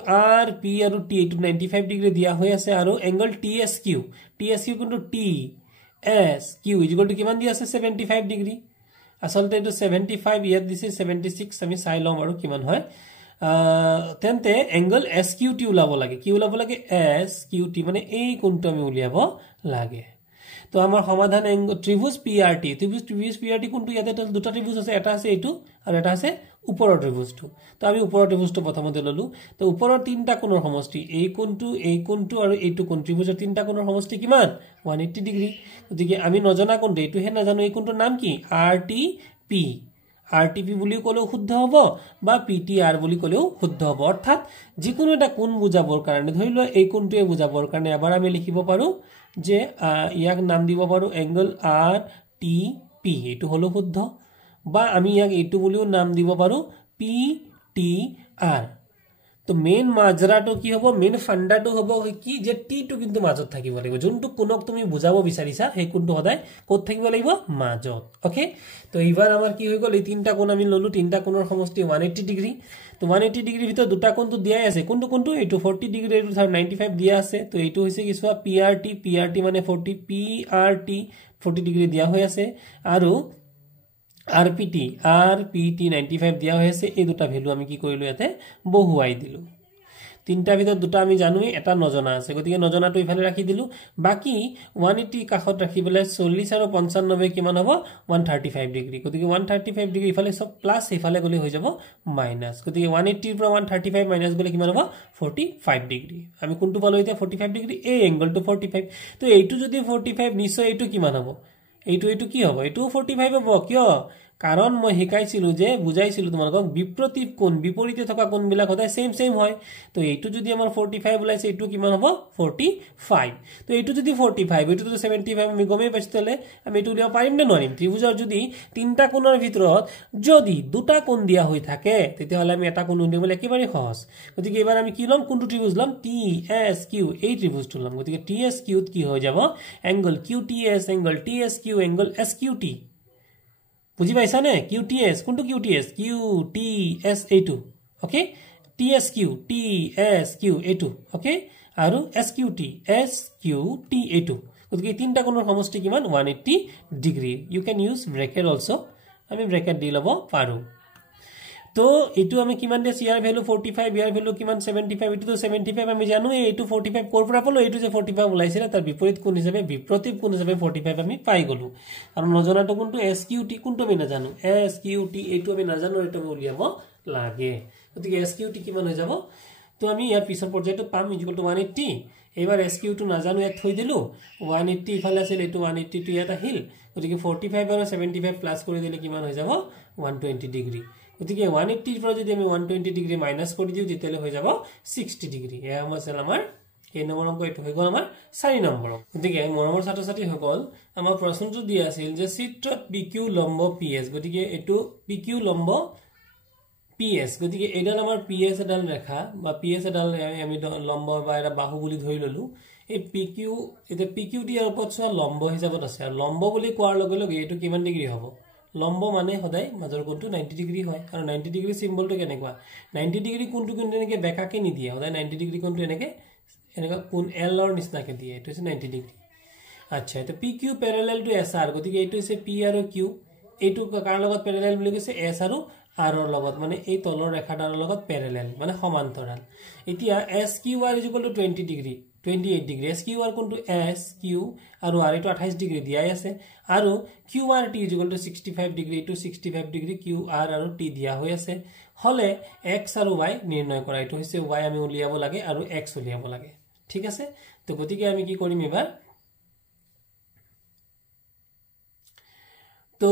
RP আৰু T এটো 95 ডিগ্ৰী দিয়া হৈ আছে আৰু এংগল TSQ কোনটো TSQ = কিমান দিয়া আছে 75 ডিগ্ৰী আসলতে এটো 75 ইয়াত দিছে 76 আমি চাই লম আৰু কিমান হয় তেন্তে এংগল SQT ওলাব লাগে কি ওলাব লাগে SQT মানে এই কোনটো আমি উলিয়াব লাগে তো আমাৰ সমাধান ত্ৰিভুজ PRT কোনটো ইয়াতে দুটা ত্ৰিভুজ আছে এটা আছে এটো আৰু এটা আছে ওপৰৰ ত্ৰিভুজটো তো আমি ওপৰৰ ত্ৰিভুজটো প্ৰথমতে ললো তো ওপৰৰ তিনটা কোণৰ সমষ্টি এই কোণটো আৰু এইটো কোণ ত্ৰিভুজৰ তিনটা কোণৰ সমষ্টি কিমান 180 ডিগ্ৰী গতিকে আমি নজনা কোণটো এইটো হে নাজানো এই কোণটোৰ নাম কি RTP বুলিও ক'লেও শুদ্ধ হ'ব বা PTR বুলি ক'লেও শুদ্ধ হ'ব অৰ্থাৎ যিকোনো এটা কোণ বুজাবৰ কাৰণে ধৰি লোৱা এই কোণটোৱে বুজাবৰ কাৰণে এবাৰ আমি লিখিব পাৰো যে ইয়াক নাম দিব পাৰো এংগল RTP এটো হলো শুদ্ধ বা আমি ইয়াক এটো বুলিও নাম দিব পাৰো PTR তো মেইন মাজৰাটো কি হ'ব মেইন ফান্ডাটো হ'ব কি যে টি টো কিন্তু মাজত থাকিব লাগিব যোনটো কোণক তুমি বুজাব বিচাৰিছা সেই কোণটো সদায় ক'ত থাকিব লাগিব মাজত ওকে তো এইবাৰ আমাৰ কি হৈ গল এই তিনটা কোণ আমি ললো তিনটা কোণৰ সমষ্টি 180 ডিগ্ৰী তো 180 ডিগ্ৰী ভিতৰত দুটা কোণটো দিয়াই আছে কোনটো এইটো 40 ডিগ্ৰী এইটো 95 দিয়া আছে তো এইটো হৈছে কিছোৱা PRT মানে 40 PRT 40 ডিগ্ৰী দিয়া হৈ আছে আৰু RPT 95 দিয়া হৈ আছে এই দুটা ভ্যালু আমি কি কৰিলো ইয়াতে বহুৱাই দিলো তিনটা ভিতৰত দুটা আমি জানোই এটা নজনা আছে গতিকে নজনাটো ইফালে ৰাখি দিলো বাকি 180 কাখত ৰাখি বলে 40 আৰু 95 কিমান হ'ব 135 ডিগ্ৰী গতিকে 135 ডিগ্ৰী ইফালে সব প্লাস ইফালে গলে হৈ যাব মাইনাস গতিকে 180 ৰ পৰা 135 মাইনাস গলে কিমান হ'ব 45 ডিগ্ৰী আমি কোনটো পালো এতিয়া 45 ডিগ্ৰী এই এংগলটো 45 তো এইটো যদি 45 নিশ্চয় এইটো কিমান হ'ব এইটো কি হ'ব এইটো 45 হ'ব কিয় কাৰণ মই শিকাইছিলো যে বুজাইছিলো তোমালোকক বিপৰীত কোণ বিপৰীতে থকা কোণবিলাক সদায় সেম হয় তো এইটো যদি আমাৰ 45 ওলাইছে এইটো কিমান হ'ব 45 তো এইটো যদি 45 এইটো যদি 75 আমি গমেই পাইছতলে আমি এইটো উলিয়াব পাৰিম নে নোৱাৰিম ত্ৰিভুজৰ যদি তিনটা কোণৰ ভিতৰত যদি দুটা কোণ দিয়া হৈ থাকে তেতিয়াহলে আমি এটা কোণ উলিয়াবলৈ একেবাৰে সহজ গতিকে এবাৰ আমি কি লম কোনটো ত্ৰিভুজ লম TSQ এই ত্ৰিভুজটো লম গতিকে TSQ ত কি হৈ যাব angle QTS angle TSQ angle SQT বুজি পাইছা নে QTS কোনটো QTS QTS এইটো ওকে TSQ TSQ এইটো ওকে আৰু SQT SQT এইটো গতিকে তিনটা কোণৰ সমষ্টি কিমান 180 degree you can use bracket also আমি ব্ৰেকেট দি লব পাৰো তো এটো আমি কিমান দিছ ইয়াৰ ভ্যালু 45 ইয়াৰ ভ্যালু কিমান 75 এটো তো 75 আমি জানো এইটো 45 কোৰ পৰা পালো এইটো যে 45 ওলাইছিল তাৰ বিপৰীত কোণ হিচাপে বিপৰীত কোণ হিচাপে 45 আমি পাই গলো আৰু নজনাটো কোনটো SQT কোনটো আমি নাজানো SQT এইটো আমি নাজানো এইটো আমি উলিয়াব লাগে গতিকে SQT কিমান হৈ যাব তো আমি ইয়াৰ পিছৰ পৰ্যায়টো পাম ইকুৱেল টু 180 এবাৰ SQT নাজানো ইয়াত থৈ দিলো 180 ইফালে আছিল এইটো 180 টু ইয়াত আহিল গতিকে 45 আৰু 75 প্লাস কৰি দিলে কিমান হৈ যাব 120 ডিগ্ৰী গতিকে 180 পৰা যদি আমি 120 ডিগ্ৰী মাইনাস কৰি দিও তেতিয়ালে হৈ যাব 60 ডিগ্ৰী এয়া আছিল আমাৰ এই নম্বৰ অংক এটো হৈ গল আমাৰ 4 নম্বৰ গতিকে মৰমৰ ছাত্ৰ-ছাত্ৰী সকল আমাৰ প্ৰশ্নটো দিয়া আছিল যে চিত্ৰত PQ লম্ব PS গতিকে এটো PQ লম্ব PS গতিকে এডাল আমাৰ PS এডাল ৰেখা বা PS এডাল আমি লম্ব বা এটা বাহু বুলি ধৰি ললো এই PQ এটা PQ দিয়াৰ ওপৰত সোৱা লম্ব হিচাপত আছে আৰু লম্ব বুলি কোৱাৰ লগে লগে এটো কিমান ডিগ্ৰী হ'ব লম্ব মানে সদায় মাজৰ কোণটো 90 ডিগ্ৰী হয় আৰু 90 ডিগ্ৰী সিম্বলটো কেনেকুৱা 90 ডিগ্ৰী কোণটো কিন্তু এনেকে বেকাকে নি দিয়ে সদায় 90 ডিগ্ৰী কোণটো এনেকা কোণ L ৰ নিচিনাকে দিয়ে এটো হৈছে 90 ডিগ্ৰী আচ্ছা এটা PQ প্যাৰালেল টু SR গতিকে এটো হৈছে P আৰু Q এটো কাৰ লগত প্যাৰালেল বুলি কৈছে S আৰু R ৰ লগত মানে এই তলৰ ৰেখাটাৰ লগত প্যাৰালেল মানে সমান্তৰাল এতিয়া SQR 20 ডিগ্ৰী 28 ডিগ্ৰী SQR কোনটো SQ আৰু R এটো 28 ডিগ্ৰী দিয়াই আছে আৰু QRT 65 degree to 65 degree QR আৰু T দিয়া হৈ আছে হলে X আৰু Y নিৰ্ণয় কৰা এটো হৈছে Y আমি উলিয়াব লাগে আৰু X উলিয়াব লাগে ঠিক আছে তো গতিকে আমি কি কৰিম এবাৰ তো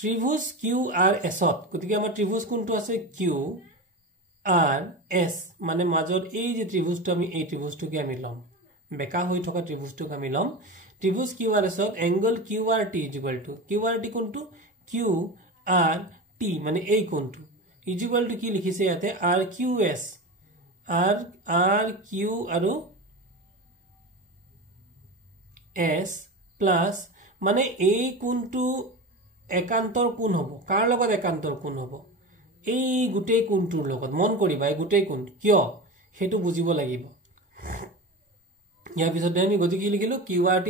ত্ৰিভুজ QRS গতিকে আমাৰ ত্ৰিভুজ কোনটো আছে QRS মানে মাজৰ এই যে ত্ৰিভুজটো আমি এই ত্ৰিভুজটোকে আমি লম বেকা হৈ থকা ত্ৰিভুজটোক আমি লম ত্ৰিভুজ QRS এংগল QRT QRT কোনটো QRT মানে এই কোনটো ইকুৱেল টু কি লিখিছে ইয়াতে RQS RQ আৰু S প্লাস মানে এই কোনটো একান্তৰ কোণ হ'ব কাৰ লগত একান্তৰ কোণ হ'ব এই গুটেই কোণটোৰ লগত মন কৰিবা এই গুটেই কোণ কিয় হেতু বুজিব লাগিব ইয়াৰ পিছত আমি গতি কি লিখিলো QRT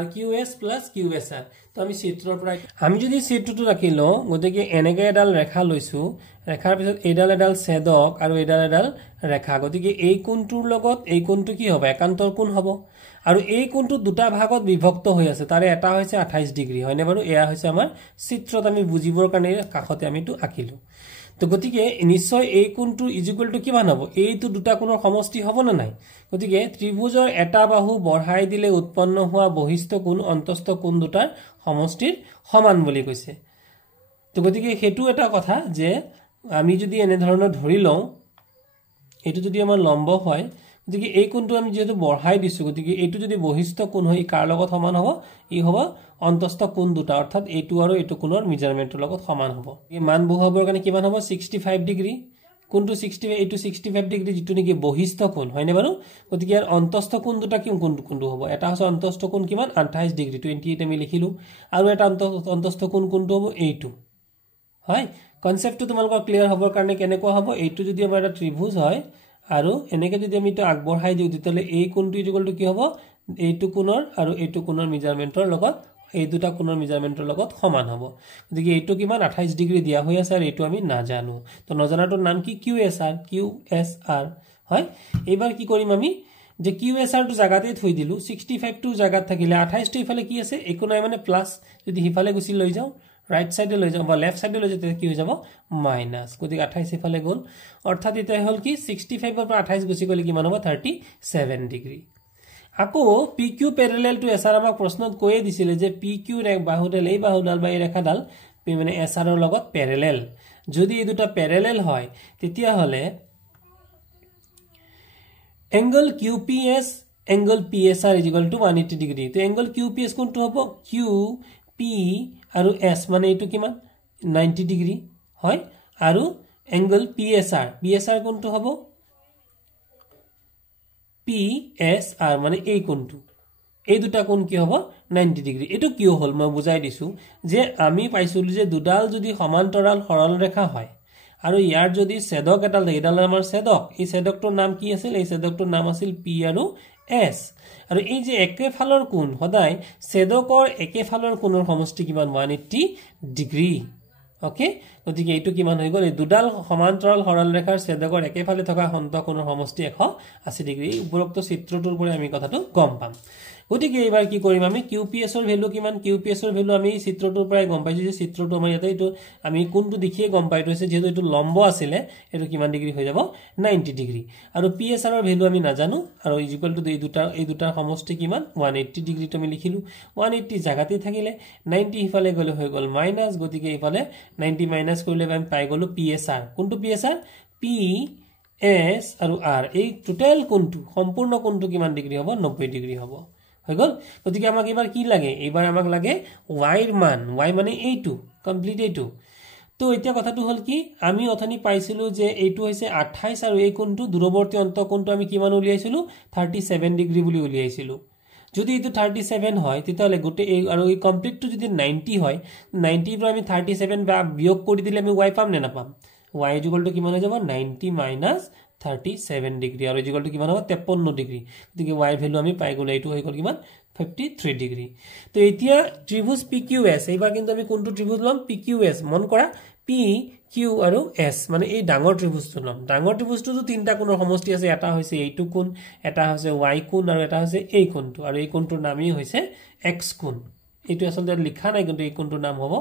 RQS QSR তো আমি চিত্ৰৰ পৰা আমি যদি চিত্ৰটো ৰাখিলো গতিকে এনেকে এডাল ৰেখা লৈছো ৰেখাৰ পিছত এডাল ছেদক আৰু এডাল ৰেখা গতিকে এই কোণটোৰ লগত এই কোণটো কি হ'ব একান্তৰ কোণ হ'ব আৰু এই কোণটো দুটা ভাগত বিভক্ত হৈ আছে তাৰে এটা হৈছে 28 ডিগ্ৰী হয়নে বাৰু এয়া হৈছে আমাৰ চিত্ৰত আমি বুজিবৰ কাৰণে কাখতে আমিটো আকিলো তো গতিকে নিশ্চয় এই কোণটো ইকুৱেল টু কিমান হ'ব এইটো দুটা কোণৰ সমষ্টি হ'ব না নাই গতিকে ত্ৰিভুজৰ এটা বাহু বঢ়াই দিলে উৎপন্ন হোৱা বহিস্থ কোণ অন্তস্থ কোণ দুটাৰ সমষ্টিৰ সমান বুলি কৈছে তো গতিকে হেতু এটা কথা যে আমি যদি এনে ধৰণৰ ধৰি লওঁ এটো যদি আমাৰ লম্ব হয় গতিকে এই কোণটো আমি যেহেতু বঢ়াই দিছো গতিকে এটো যদি বহিস্থ কোণ হয় কাৰ লগত সমান হ'ব ই হ'ব অন্তস্থ কোণ দুটা অৰ্থাৎ এটো আৰু এটো কোণৰ মেজাৰমেন্টৰ লগত সমান হ'ব এই মান বহাবৰ কাৰণে কিমান হ'ব 65 ডিগ্ৰী কোণটো 65 এটো 65 ডিগ্ৰী যেটো নেকি বহিস্থ কোণ হয়নে বাৰু গতিকে ইয়াৰ অন্তস্থ কোণ দুটা কি কোণটো হ'ব এটা হৈছে অন্তস্থ কোণ কিমান 28 ডিগ্ৰী 28 আমি লিখিলো আৰু এটা অন্তস্থ কোণ কোনটো হ'ব এইটো হয় কনসেপ্টটো তোমালোকৰ ক্লিয়াৰ হ'বৰ কাৰণে কেনেকুৱা হ'ব এইটো যদি আমাৰ এটা ত্ৰিভুজ হয় আৰু এনেকে যদি আমি তো আগবঢ়াই দিও তেতিয়ালে এই কোণটো ইকুৱেল টু কি হ'ব এইটো কোণৰ আৰু এইটো কোণৰ মেজাৰমেন্টৰ লগত এই দুটা কোণৰ মেজাৰমেন্টৰ লগত সমান হ'ব গতিকে এইটো কিমান 28 ডিগ্ৰী দিয়া হৈ আছে আৰু এইটো আমি নাজানো তো নজনাটোৰ নাম কি QSR হয় এবাৰ কি কৰিম আমি যে QSR টো জাগাতে থৈ দিলু 65 টো জাগাত থাকিলে 28 টো ইফালে কি আছে একো নাই মানে প্লাস যদি হিফালে গুছি লৈ যাও রাইট সাইডে লৈ যাও বা লেফট সাইডে লৈ যেতে কি হৈ যাব মাইনাস গতিকে 28 ইফালে গল অৰ্থাৎ এটা হল কি 65 ৰ পৰা 28 গুছি গলে কিমান হ'ব 37 ডিগ্ৰী আকৌ PQ প্যাৰালেল টু SR আমাক প্ৰশ্নত কৈয়ে দিছিলে যে PQ ৰেখ বাহুডাল এই বাহুডাল বা এই ৰেখাডাল মানে SR ৰ লগত প্যাৰালেল যদি এই দুটা প্যাৰালেল হয় তেতিয়া হলে angle QPS angle PSR = 180 degree তো angle QPS কোনটো হ'ব QP আৰু S মানে এটো কিমান 90 ডিগ্ৰী হয় আৰু angle PSR কোনটো হ'ব PSR মানে এই কোণটো এই দুটা কোণ কি হ'ব 90 ডিগ্ৰী এটো কিয় হল মই বুজাই দিছো যে আমি পাইছিলো যে দুডাল যদি সমান্তৰাল সৰল ৰেখা হয় আৰু ইয়াৰ যদি ছেদক এডাল থাকে এডাল আমাৰ ছেদক এই ছেদকটোৰ নাম কি আছিল এই ছেদকটোৰ নাম আছিল পি আৰু এস আৰু এই যে একেফালৰ কোণ সদায় ছেদকৰ একেফালৰ কোণৰ সমষ্টি কিমান 180 ডিগ্ৰী ওকে গতিকে এইটো কিমান হৈ গল এই দুডাল সমান্তৰাল সৰল ৰেখাৰ ছেদকৰ একেফালে থকা সন্তকোণৰ সমষ্টি 180 ডিগ্ৰী উপৰোক্ত চিত্ৰটোৰ পৰা আমি কথাটো গম পাম গতিকে এবাৰ কি কৰিম আমি QPS ৰ ভ্যালু কিমান QPS ৰ ভ্যালু আমি চিত্ৰটোৰ পৰা গম পাইছো যে চিত্ৰটো আমাৰ ইয়াতে এটো আমি কোনটো দেখিয়ে গম পাইতো আছে যেহেতু এটো লম্ব আছিল এটো কিমান ডিগ্ৰী হৈ যাব 90 ডিগ্ৰী আৰু PSR ৰ ভ্যালু আমি নাজানো আৰু ইকুৱেল টু এই দুটাৰ সমষ্টি কিমান 180 ডিগ্ৰী আমি লিখিলো 180 জাগাতে থাকিলে 90 ইফালে গলে হৈ গল মাইনাস গতিকে ইফালে 90 মাইনাস কৰিলে আমি পাই গলো PSR কোনটো PSR P S আৰু R এই টোটাল কোনটো সম্পূৰ্ণ কোনটো কিমান ডিগ্ৰী হ'ব 90 ডিগ্ৰী হ'ব হৈ গল গতিকে আমাক এবাৰ কি লাগে এবাৰ আমাক লাগে y ৰ মান y মানে এইটো কমপ্লিট এইটো তো এতিয়া কথাটো হল কি আমি অথনি পাইছিলো যে এইটো হৈছে 28 আৰু এই কোণটো দূৰৱৰ্তী অন্ত কোণটো আমি কিমান উলিয়াইছিলো 37 ডিগ্ৰী বুলি উলিয়াইছিলো যদি এটো 37 হয় তেতিয়ালে গটে আৰু এই কমপ্লিটটো যদি 90 হয় 90 পৰা আমি 37 বা বিয়োগ কৰি দিলে আমি y পাম নে না পাম y = কিমান হৈ যাব 90 - 37 ডিগ্ৰী আৰু ইকুৱেল টু কিমান হ'ব 53 ডিগ্ৰী গতিকে y এৰ ভ্যালু আমি পাই গলে এইটো হৈ গল কিমান 53 ডিগ্ৰী তো এতিয়া ত্ৰিভুজ PQS এইবাৰ কিন্তু আমি কোনটো ত্ৰিভুজ লম PQS মন কৰা P Q আৰু S মানে এই ডাঙৰ ত্ৰিভুজটো লম ডাঙৰ ত্ৰিভুজটো তিনটা কোণৰ সমষ্টি আছে এটা হৈছে এইটো কোণ এটা হৈছে y কোণ আৰু এটা হৈছে এই কোণটো আৰু এই কোণটোৰ নামই হৈছে x কোণ এইটো আসলে লিখা নাই কিন্তু এই কোণটোৰ নাম হ'ব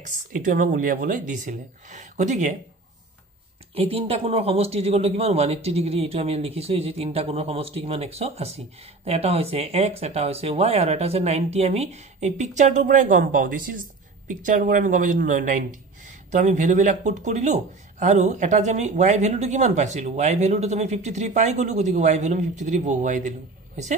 x এইটো আমাক উলিয়াবলৈ দিছিলে গতিকে এই তিনটা কোণৰ সমষ্টি ইকুৱেল টু কিমান 180 ডিগ্ৰী এটো আমি লিখিছো এই যে তিনটা কোণৰ সমষ্টি কিমান 180 এটা হৈছে x এটা হৈছে y আৰু এটা হৈছে 90 আমি এই পিকচাৰটোৰ পৰাই গম পাও দিস ইজ পিকচাৰৰ পৰা আমি গম পাইছো 90 তো আমি ভ্যালু বিলাক পুট কৰিলো আৰু এটা যে আমি y ভ্যালুটো কিমান পাইছিলো y ভ্যালুটো তুমি 53 পাই গলো গতিকে y ভ্যালু 53 বহুৱাই দিলো হৈছে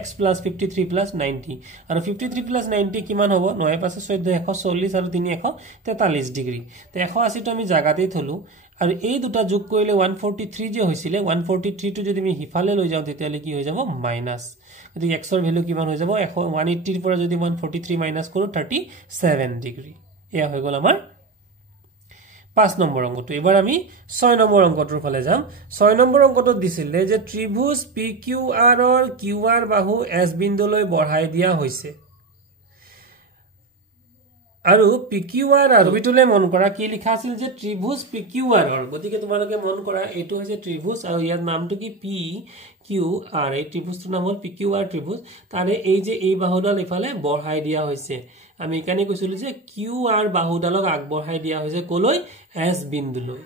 x + 53 + 90 আৰু 53 + 90 কিমান হ'ব 9 + 14 140 আৰু 3 143 ডিগ্ৰী তো 180 টো আমি জাগাতেই থলো আৰু এই দুটা যোগ কৰিলে 143 যে হৈছিলে 143 টো যদি আমি হিফালে লৈ যাও তেতিয়ালে কি হৈ যাব মাইনাস গতিকে x ৰ ভ্যালু কিমান হৈ যাব 180 ৰ পৰা যদি 143 মাইনাস কৰো 37 ডিগ্ৰী এয়া হৈ গল আমাৰ 5 নম্বৰ অংকটো এবাৰ আমি 6 নম্বৰ অংকটোৰ ফালে যাম 6 নম্বৰ অংকটো দিছিলে যে ত্ৰিভুজ PQR ৰ QR বাহু S বিন্দুলৈ বঢ়াই দিয়া হৈছে আৰু PQR আৰু বিটুলে মন কৰা কি লিখা আছিল যে ত্ৰিভুজ PQR ৰ গতিকে তোমালোকে মন কৰা এটো হৈছে ত্ৰিভুজ আৰু ইয়াৰ নামটো কি PQR এই ত্ৰিভুজটোৰ নাম হ'ল PQR ত্ৰিভুজ তাৰে এই যে এই বাহুডাল ইফালে বঢ়াই দিয়া হৈছে আমি একানে কৈছিলো যে QR বাহুডালক আগবঢ়াই দিয়া হৈছে কলৈ S বিন্দুলৈ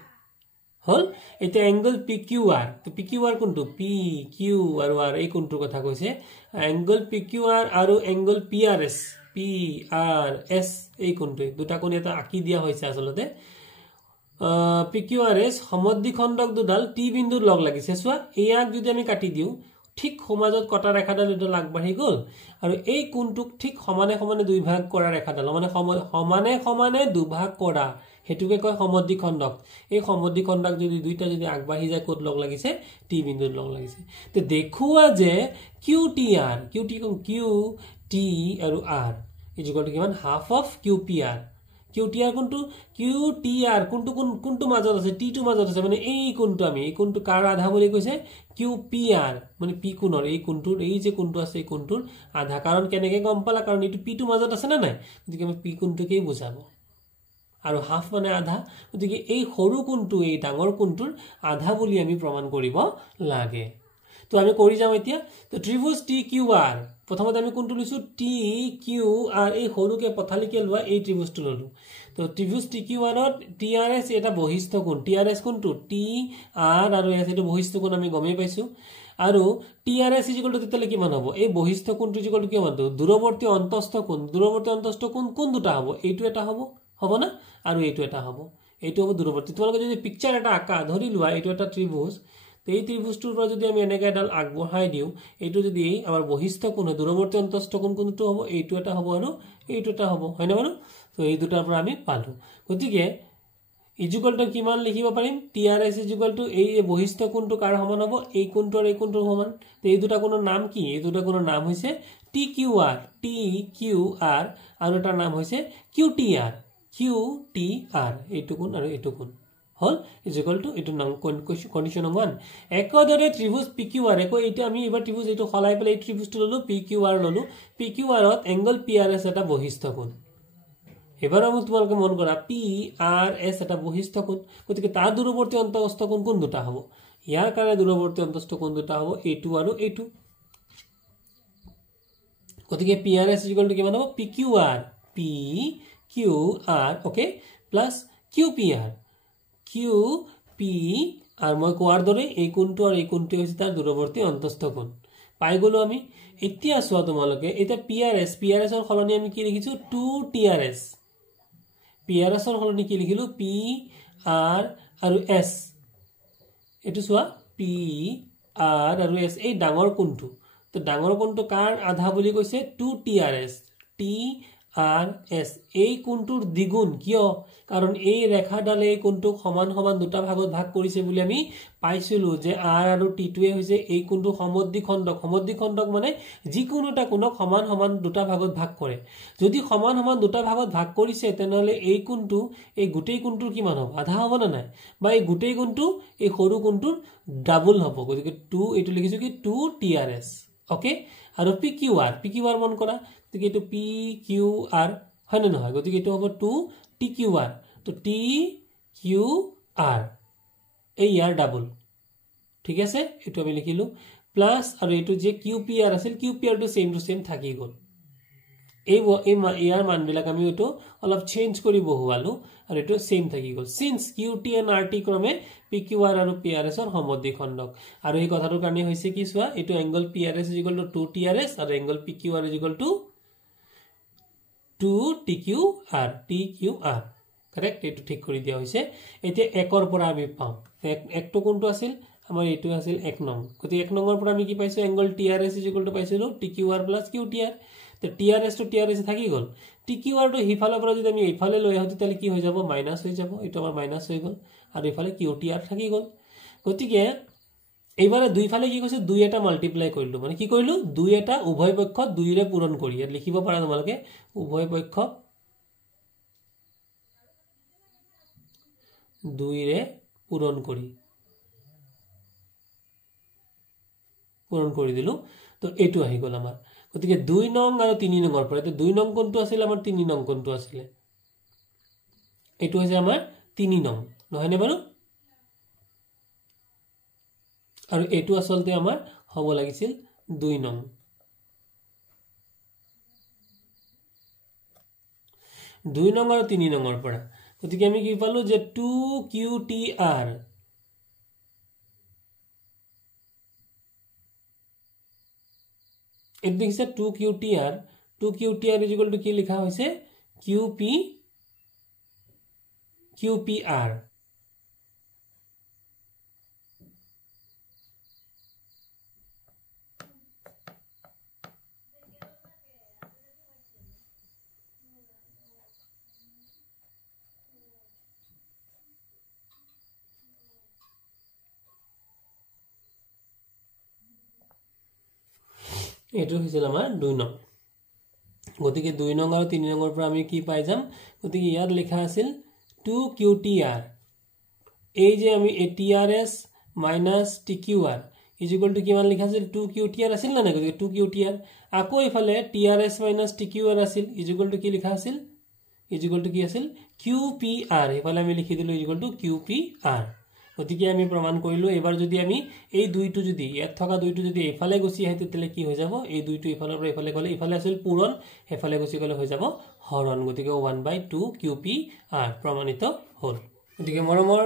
হল এটা এংগল PQR তো PQR কোনটো PQ আৰু R এই কোনটোৰ কথা কৈছে এংগল PQR আৰু এংগল PRS PRS এই কোনটো দুটা কোণ এটা আকি দিয়া হৈছে আসলতে PQRS সমদ্বিখণ্ডক দুডাল T বিন্দুৰ লগ লাগিছে সোৱা ইয়াক যদি আমি কাটি দিও ঠিক সমাজত কটা ৰেখাডাল এটা লাগবাঢ়ি গল আৰু এই কোণটোক ঠিক সমানে সমানে দুই ভাগ কৰা ৰেখাডাল মানে সমানে সমানে দুভাগ কৰা হেতুকে কয় সমদ্বিখণ্ডক এই সমদ্বিখণ্ডক যদি দুইটা যদি আগবাঢ়ি যায় কোত লগ লাগিছে T বিন্দুৰ লগ লাগিছে তে দেখুৱা যে QTR QT আৰু R ইকুৱেল টু কিমান হাফ অফ QPR QTR কোনটো QTR কোনটো মাজত আছে T টো মাজত আছে মানে এই কোনটো আমি এই কোনটো কাৰ আধা বুলি কৈছে QPR মানে P কোণৰ এই কোনটোৰ এই যে কোনটো আছে এই কোনটোৰ আধা কাৰণ কেনেকে গম পালা কাৰণ এইটো P টো মাজত আছে না নাই গতিকে আমি P কোনটোকেই বুজাব আৰু হাফ মানে আধা গতিকে এই সৰু কোনটো এই ডাঙৰ কোনটোৰ আধা বুলি আমি প্ৰমাণ কৰিব লাগে তো আমি কৰি যাম এতিয়া তো ত্ৰিভুজ TQR প্ৰথমতে আমি কোনটো লিছো TQR এই সৰুকে পথালিকে লোৱা এই ত্ৰিভুজটো ললো তো ত্ৰিভুজ TQR ত TRS এটা বহিস্থ কোণ TRS কোনটো TR আৰু S এটা বহিস্থ কোণ আমি গমে পাইছো আৰু TRS তেতিয়ালে কিমান হ'ব এই বহিস্থ কোণটো কিমান দূৰৱৰ্তী অন্তস্থ কোণ কোন দুটা হ'ব এইটো এটা হ'ব না আৰু এইটো এটা হ'ব এইটো হ'ব দূৰৱৰ্তী তোমালোকে যদি পিকচাৰ এটা আকা ধৰি লোৱা এইটো এটা ত্ৰিভুজ এই ত্ৰিভুজটোৰ পৰা যদি আমি এনেকা এডাল আগবঢ়াই দিও এইটো যদি আমাৰ বহিস্থ কোণ দূৰৱৰ্তী অন্তস্থ কোণ কোনটো হ'ব এইটো এটা হ'ব আৰু এইটো এটা হ'ব হয় না বাৰু তো এই দুটাৰ পৰা আমি পালো গতিকে ইকুৱেল টু কিমান লিখিব পাৰিম TRS ইকুৱেল টু এই বহিস্থ কোণটো কাৰ সমান হ'ব এই কোণটো আৰু এই কোণটোৰ সমান তো এই দুটা কোণৰ নাম কি এই দুটা কোণৰ নাম হৈছে TQR TQR আৰু এটাৰ নাম হৈছে QTR QTR এইটো কোণ আৰু এইটো কোণ হল ইজ ইকুয়াল টু এইটো কন্ডিশন নম্বৰ 1 একদৰে ত্ৰিভুজ PQR একো এইটো আমি এবাৰ ত্ৰিভুজ এইটো খলাই পেলাই এই ত্ৰিভুজটো ললো PQR ললো PQR ত এংগল PRS এটা বহিস্থ কোণ এবাৰ আমি তোমালোকে মন কৰা PRS এটা বহিস্থ কোণ গতিকে তাৰ দূৰৱৰ্তী অন্তঃস্থ কোণ কোন দুটা হ'ব ইয়াৰ কাৰণে দূৰৱৰ্তী অন্তঃস্থ কোণ দুটা হ'ব এইটো আৰু এইটো গতিকে PRS ইকুয়াল টু কিমান হ'ব PQR okay plus QPR QPR মই কোৱাৰ দৰে এই কোণটো আৰু এই কোণটো হৈছে তাৰ দূৰৱৰ্তী অন্তঃস্থ কোণ পাই গলো আমি এতিয়া চোৱা তোমালোকে এটা PRS ৰ সলনি আমি কি লিখিছো 2TRS PRS ৰ সলনি কি লিখিলো PR আৰু S এটো চোৱা PR আৰু S এই ডাঙৰ কোণটো তো ডাঙৰ কোণটো কাৰ আধা বুলি কৈছে 2TRS TRS এই কোণটোৰ দ্বিগুণ কিয় কাৰণ এই ৰেখাডালে এই কোণটোক সমান সমান দুটা ভাগত ভাগ কৰিছে বুলি আমি পাইছিলো যে R আৰু T টোৱে হৈছে এই কোণটো সমদ্বিখণ্ডক মানে যিকোনোটা কোণক সমান সমান দুটা ভাগত ভাগ কৰে যদি সমান সমান দুটা ভাগত ভাগ কৰিছে তেনহলে এই কোণটো এই গোটেই কোণটোৰ কিমান হ'ব আধা হ'ব না নাই বা এই গোটেই কোণটো এই সৰু কোণটোৰ ডাবল হ'ব গতিকে 2 এইটো লিখিছো কি 2TRS ওকে আৰু PQR মন কৰা গতিকে এইটো PQR হয় না নহয় গতিকে এইটো হ'ব 2TQR তো TQR এই ইয়াৰ ডাবল ঠিক আছে এটো আমি লিখিলো প্লাস আৰু এটো যে QPR আছিল QPR টো সেম টু সেম থাকি গল এই ইয়াৰ মানবিলাক আমি এটো অলপ চেঞ্জ কৰি বহুৱালো আৰু এটো সেম থাকি গল সিন্স QT and RT ক্ৰমে PQR আৰু PRS ৰ সমদ্বিখণ্ডক আৰু এই কথাটোৰ কাৰণে হৈছে কি চোৱা এটো এংগল PRS = 2TRS আৰু এংগল PQR = 2TQR কাৰেক্ট এটো ঠিক কৰি দিয়া হৈছে এতিয়া 1 ৰ পৰা আমি পাম একটো কোনটো আছিল আমাৰ এটো আছিল 1 নং গতি 1 নম্বৰ পৰা আমি কি পাইছো এংগল TRS = পাইছিলো TQR + QTR তো TRS to TRS থাকি গল TQR তো হিফালৰ পৰা যদি আমি এইফালে লৈ আহো তেতিয়ালে কি হৈ যাব মাইনাস হৈ যাব এটো আমাৰ মাইনাস হৈ গল আৰু ইফালে QTR থাকি গল গতিকে এইবাৰে দুইফালে কি কৈছে 2 এটা মাল্টিপ্লাই কৰিলো মানে কি কৰিলো 2 এটা উভয় পক্ষ 2 ৰে পূৰণ কৰি ইয়াত লিখিব পাৰা তোমালোকে উভয় পক্ষ 2 ৰে পূৰণ কৰি দিলো তো এটো আহি গল আমাৰ গতিকে 2 নং আৰু 3 নম্বৰ পৰা তো 2 নং কোনটো আছিল আমাৰ 3 নং কোনটো আছিল এটো হৈছে আমাৰ 3 নং নহয় নে বাৰু আৰু এটো আসলতে আমাৰ হ'ব লাগিছিল 2 নং 2 নং আৰু 3 নম্বৰ পৰা গতিকে আমি কি পালো যে 2QTR এটো দেখিছে 2QTR = কি লিখা হৈছে QPR এটো হৈছিল আমাৰ 2 নং গতিকে 2 নং আৰু 3 নম্বৰ পৰা আমি কি পাই যাম গতিকে ইয়াত লেখা আছিল 2QTR এই যে আমি TRS - TQR = কিমান লিখা আছিল 2QTR আছিল না গতিকে 2QTR আকৌ ইফালে TRS - TQR আছিল = কি লিখা আছিল কি আছিল QPR ইফালে আমি লিখি দিলো QPR গতিকে আমি প্ৰমাণ কৰিলো এবাৰ যদি আমি এই দুইটো যদি ইয়াত থকা দুইটো যদি এফালে গুছি আহে তেতিয়ালে কি হৈ যাব এই দুইটো ইফালৰ পৰা ইফালে গলে ইফালে আছিল পূৰণ এফালে গুছি গলে হৈ যাব হৰণ গতিকে 1/2 QPR প্ৰমাণিত হ'ল গতিকে মৰমৰ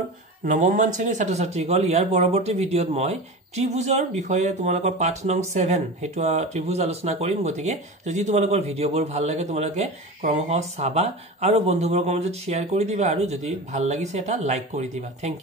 নৱম মান শ্ৰেণীৰ ছাত্ৰ ছাত্ৰীসকল ইয়াৰ পৰৱৰ্তী ভিডিঅত মই ত্ৰিভুজৰ বিষয়ে তোমালোকৰ পাঠ নং 7 হেতু ত্ৰিভুজ আলোচনা কৰিম গতিকে যদি তোমালোকৰ ভিডিঅবোৰ ভাল লাগে তোমালোকে ক্ৰমশ চাবা আৰু বন্ধুবৰ্গৰ মাজত শেয়াৰ কৰি দিবা আৰু যদি ভাল লাগিছে এটা লাইক কৰি দিবা থ্যাংক ইউ